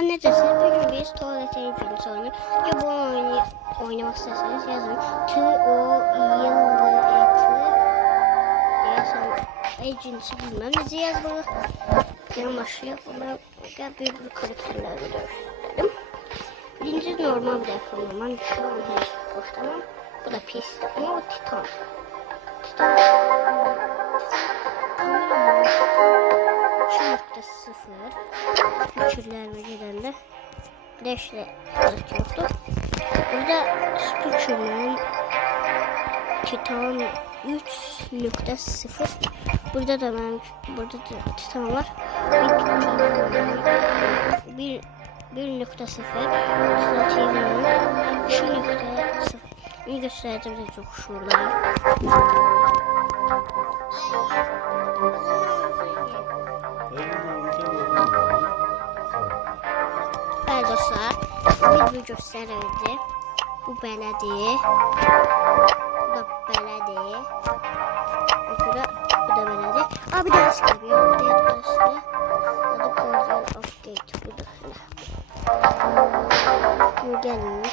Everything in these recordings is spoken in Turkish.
dostlar, necəsiniz? Bugün biz tuvalet infinity oyunu. Ya bu oyunu oynamak isterseniz yazın. Agency bilmem necə yazılır. Gəlin başlayaq. Buna bir karakterləri göstərim. Birinci normal bir ekranman. Şu an heç xoşlamam. Bu da pis. Ama o Titan. Titan. Kamera 2.0. Spikürlerime gedəndə Flash'le yoktu. Burada Spikür'ün Titan 3.0. Burada da Titan var. 1.0 Titan'ın 2.0. İyi gösterdim de çok şurada. Evet dostlar, bir gösterildi. Bu belədir. Bu da belədir. Bu da belədir. Aa, bir daha sıkılıyor. Bir daha sıkılıyor. Adı Guardian of Gate. Bu da gelin.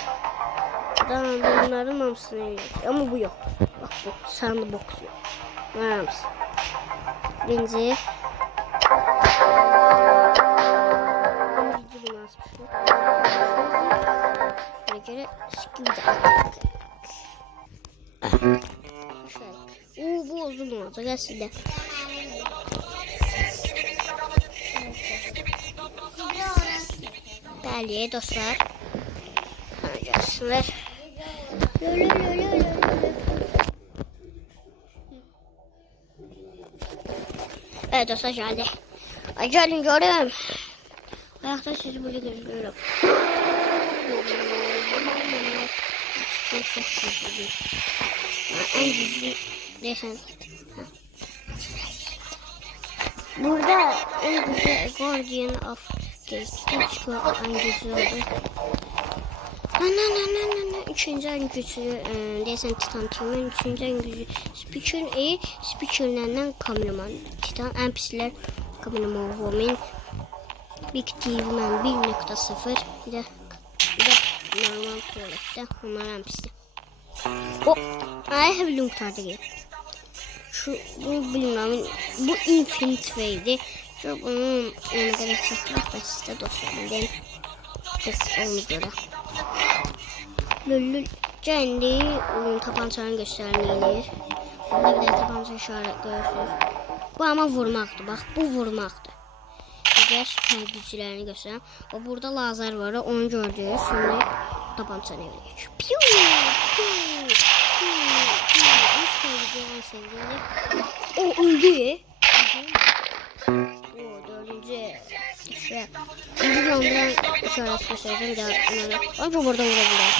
Bunların hamısını eləyəcək. Ama bu yok. Bak bu sandbox yok. Bunların hamısı. Birinci. Buna göre skill'de bu uzun olacak aslında. Bəli dostlar. Gelsinler. Evet dostlar geldi. Ay gelin görüm. Ayakta sizi böyle görüyorum. Çok güzel. En güzel desen. Burada en güzel Guardian of Gate. En güzel oldu. Üçüncü en güçlü desen Titan Team'in üçüncü en güçlü Speaker'lerden kameraman. Titan en pisler kameraman Woman. Big Team'den 1.0 bir de normal tuvalette onlar en pisli. I have linklarda gel. Bu bilmem bu Infinite Wave'di. Şu bunun ona kadar çekmek ben size dostlarım dedim. Çok onu göre. Lüllül kendi tapançanı göstermeyilir. Burada bir de tapança işaret görüyorsunuz. Bu ama vurmaktı. Bak bu vurmaktı. Diğer süper güçlerini gösteren. O burada lazer var. Onu gördüğünüz sonra tapançanı veriyor. Piu! O öldü. O dördüncü şey. Bir ondan işaret göstereceğim. Bir daha önce burada vurabilir.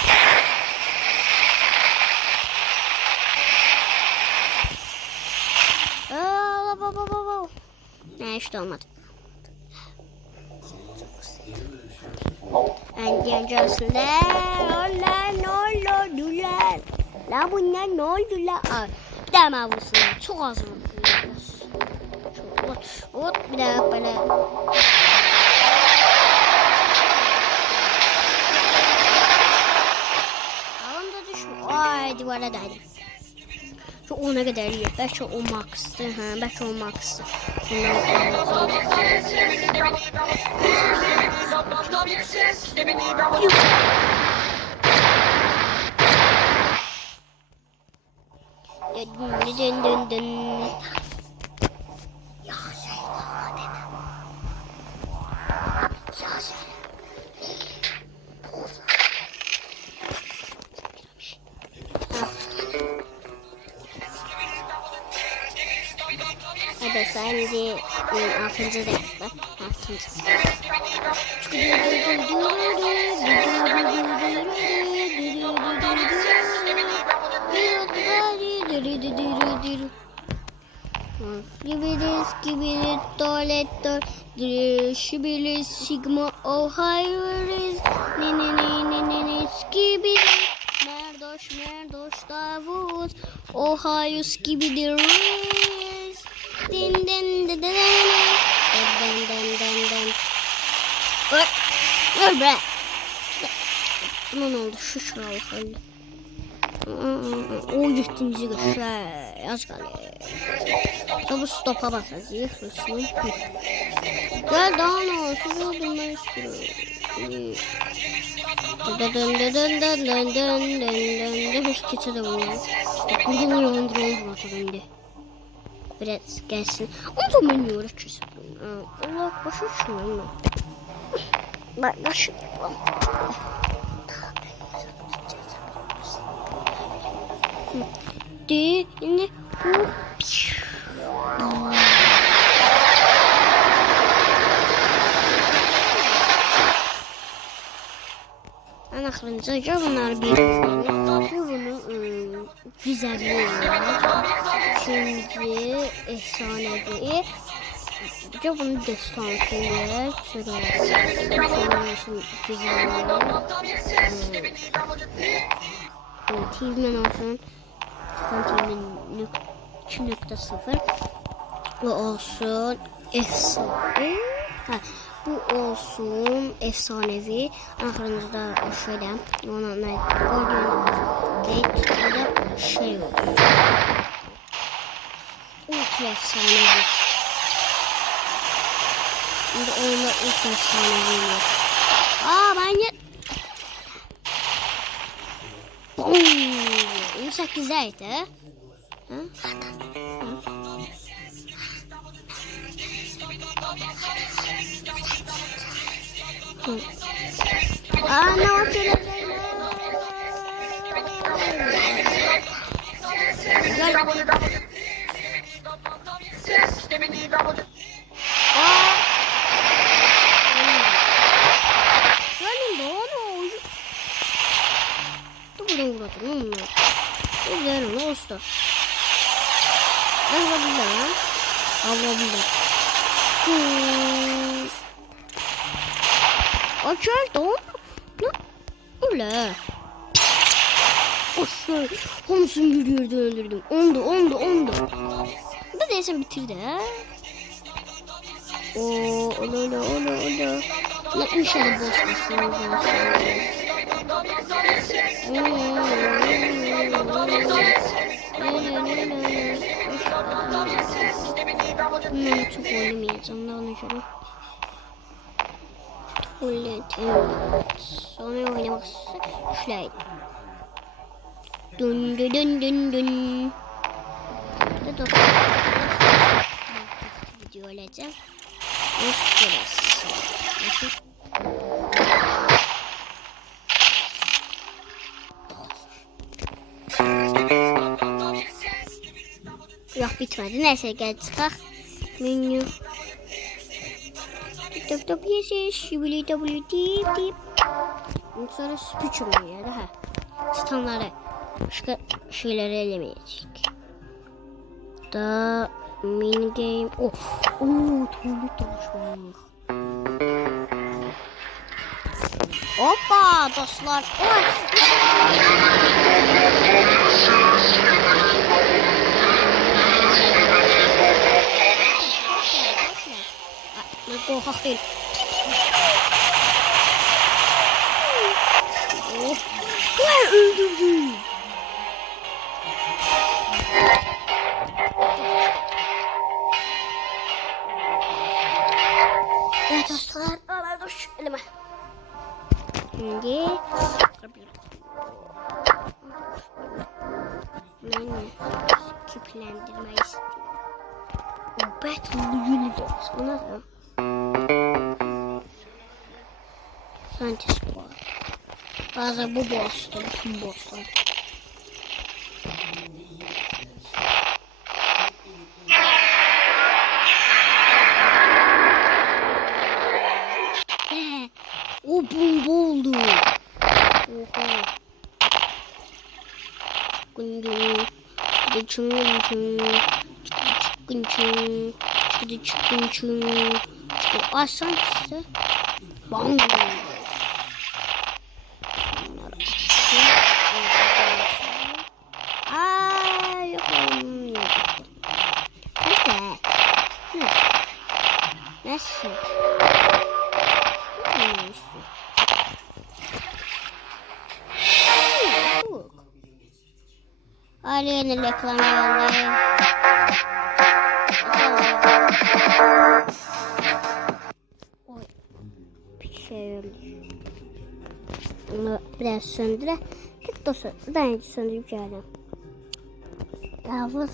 Ne işte olmadı. Öncesinde ne oldu lan? La bunlar ne oldu la? Deme vursunlar. Çok az vursunlar. Hop bir daha böyle. Alımda düşme. Ay duvara değdim. Şu ona kadar iyi. Belki o max'tı. Belki o max'tı. Dün. Hadi sadece 6. dakika. 6. Skibidi tuvalet Skibidi sigma ohayırız ne skibidi merdoş davuz ohayo skibidi riz din Öl be. Aman oldu şu şuralık öldü. O 7. kış. Az kalıyor. Tabi stopa basacağız. Gel daha ne olsun. Bundan istiyorum. Hiç geçelim. Burada uyandıralım şimdi. Biraz gelsin. O zaman uğraşacağız. Allah başı şunu. Başı. Yine anahtarınca bunlar bir bunun güzelliği var. Şimdi efsanevi. Bir bunun destansı yer. Sonrasın güzelliği. Tilmen olsun. Tilmen 2.0. Bu olsun efsane. Bu olsun efsanevi. Aklınızda şöyle ona ne ya da şey olsun. Ultra efsanevi. Şimdi onda ultra efsanevi yok. Ben ya. 28'deydi. Ne yapıyorsun? Açıldı. Ne? Öyle. Aşağı. Hamsın bir yerde öldürdüm. Ondu. Bu değilsen bitirdi ha. Ola. La inşallah boss kasın. Çok oynamayacağım. Daha şöyle. Sonra oynamak şöyle. Dün. Bu da video olacak. Yok bitmedi. Neyse gel çıkar. Menü. Top yeşil. Şibili dip. Sonra speech oluyor ya da Titanları. Başka şeyleri elemeyecek. Da mini game. Tuvalet olmuş. Hoppa dostlar. Korkak değil. Öldürdüm. Evet dostlar. Dur elime. Şimdi küplendirme istiyorum. Battle Universe. Bu nasıl? Fantasy Squad. Bazen bu boss'ta, bütün boss'lar. O bomba oldu. Oha. Asan size. Bang. Nasıl? Aile yeni reklam geldi. Oy. Bir şey oldu. Bunu biraz söndüre. Tık da söndürüp geldim. Daha fazla.